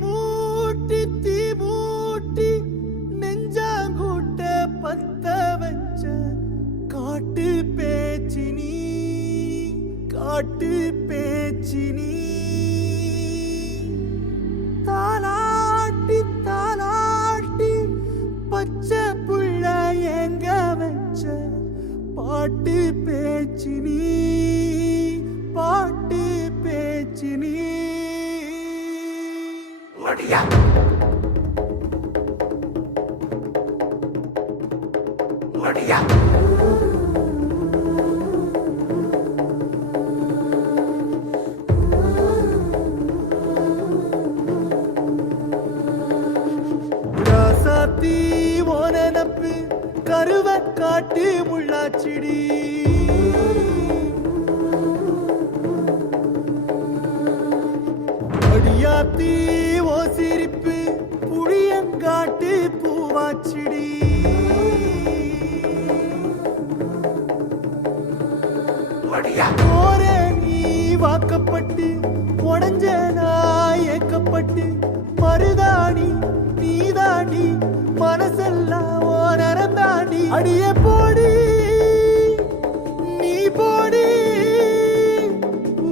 மூட்டி தீ மூட்டி நெஞ்சாங்கூட்ட பத்த வச்ச காட்டு பேச்சினி காட்டு பேச்சினி தாலாட்டி தாலாட்டி பச்சை புள்ள எங்க வச்ச பாட்டு பேச்சினி பாட்டு பேச்சினி ஒடியா ஒடியா ராசாத்தி ஓனனப்பு கருவ காட்டு முள்ளாச்சிடி அடியாத்தி ஓ சிரிப்பு புளியங்காட்டு பூவாச்சிடி போற நீ வாக்கப்பட்டு உடஞ்ச நாய் ஏக்கப்பட்டு மருதாணி நீதாண்டி மனசெல்லாம் ஓ நரந்தாண்டி அடிய போடி நீ போடி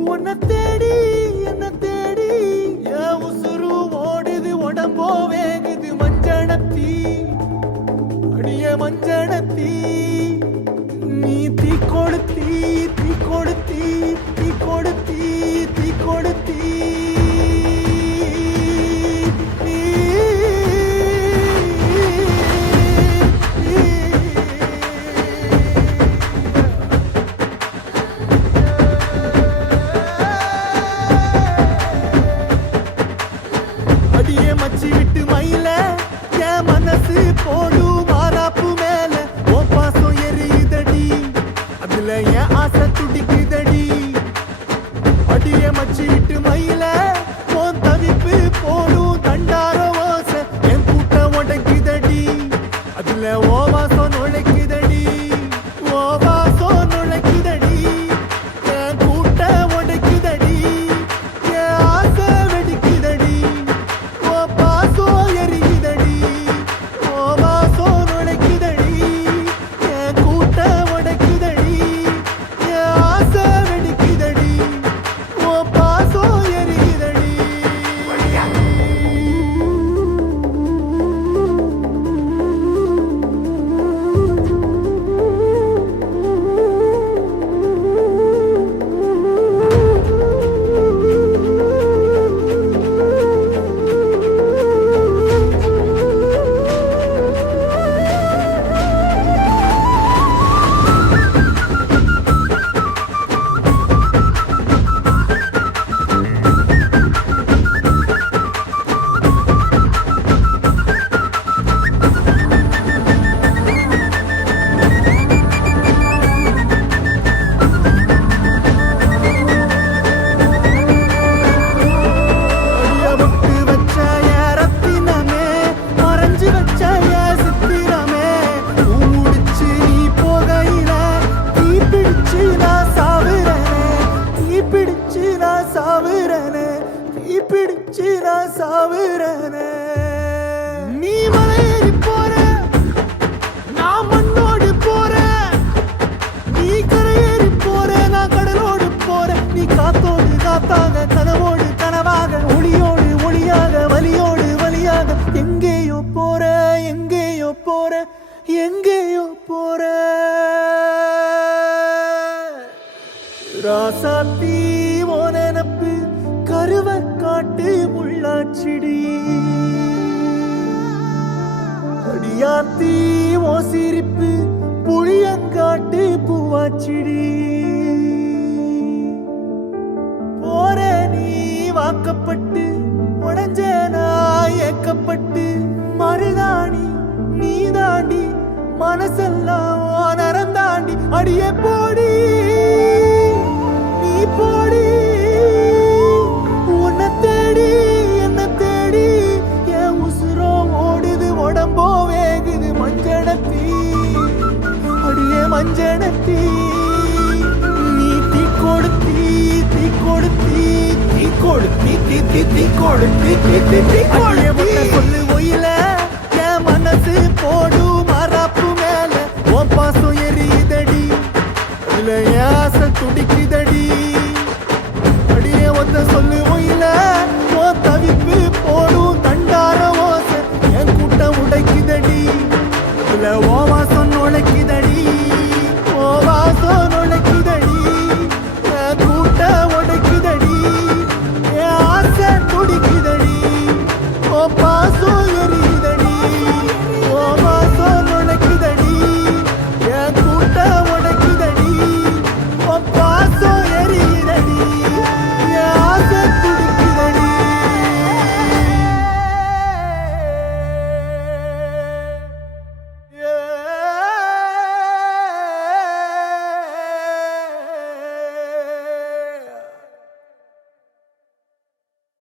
உன்னை தேடி என்ன தேடி என் உசுரு ஓடுது உடம்போ வேகுது மஞ்சனத்தி அடிய மஞ்சனத்தி நீ தீ கொடுத்தி தீ கொடுத்தி தீ கொடுத்தி தீ கொடுத்தி அடியே மச்சி விட்டு மயில என் மனசு போடு மாறாப்பு மேல ஓ பாசம் எரியுதடி அதுல என் ஆசை துடிக்குதடி அடியே மச்சி விட்டு மயில உன் தவிப்பு போடும் தண்டார ஓசை என் கூட்டம் உடைக்குதடி அதுல ஓ வாசம் நுழைக்குதடி ஓ வாசம் நுழைக்குதடி என் கூட்டம் உடைக்குதடி என் ஆசை வெடிக்குதடி ஓ பாசம் எரியுதடி ஓ வாசம் நுழைக்குதடி என் கூட்டம் உடைக்குதடி என் ஆசை வெடிக்குதடி ஓ பாசம் எரியுதடி விட்டு வச்ச என் ரத்தினமே மறைஞ்சு வச்ச என் சித்திரமே முடிச்சு நீ போகையில தீ பிடிச்சு நான் சாவுறனே தீ பிடிச்சு நான் சாவுறனே தீ பிடிச்சு நான் சாவுறனே நீ மலையேறி போற நான் மண்ணோடு போறேன் நீ கரையேறி போற நான் கடலோடு போறேன் நீ காத்தோடு காத்தாக கனவோடு கனவாக ஒளியோடு ஒளியாக வலியோடு வலியாக எங்கேயோ போற எங்கேயோ போற எங்கேயோ போற ராசாத்தி ஓ நெனப்பு கருவ காட்டு முள்ளாச்சிடி அடியாத்தி ஓ சிரிப்பு புளியங்காட்டு பூவாச்சிடி போற நீ வாக்கப்பட்டு உடஞ்ச நாய் ஏக்கப்பட்டு மருதாணி நீதாண்டி மனசெல்லாம் ஓ நரந்தாண்டி அடிய போடி நீ போடி உன்னை தேடி என்ன தேடி என் உசுரோ ஓடுது உடம்போ வேகுது மஞ்சனத்தி அடிய மஞ்சனத்தி நீ தீ கொடுத்தி தீ கொடுத்தி தீ கொடுத்தி தீ தீ தீ கொளுத்தி கொளுத்தி கொளுத்தி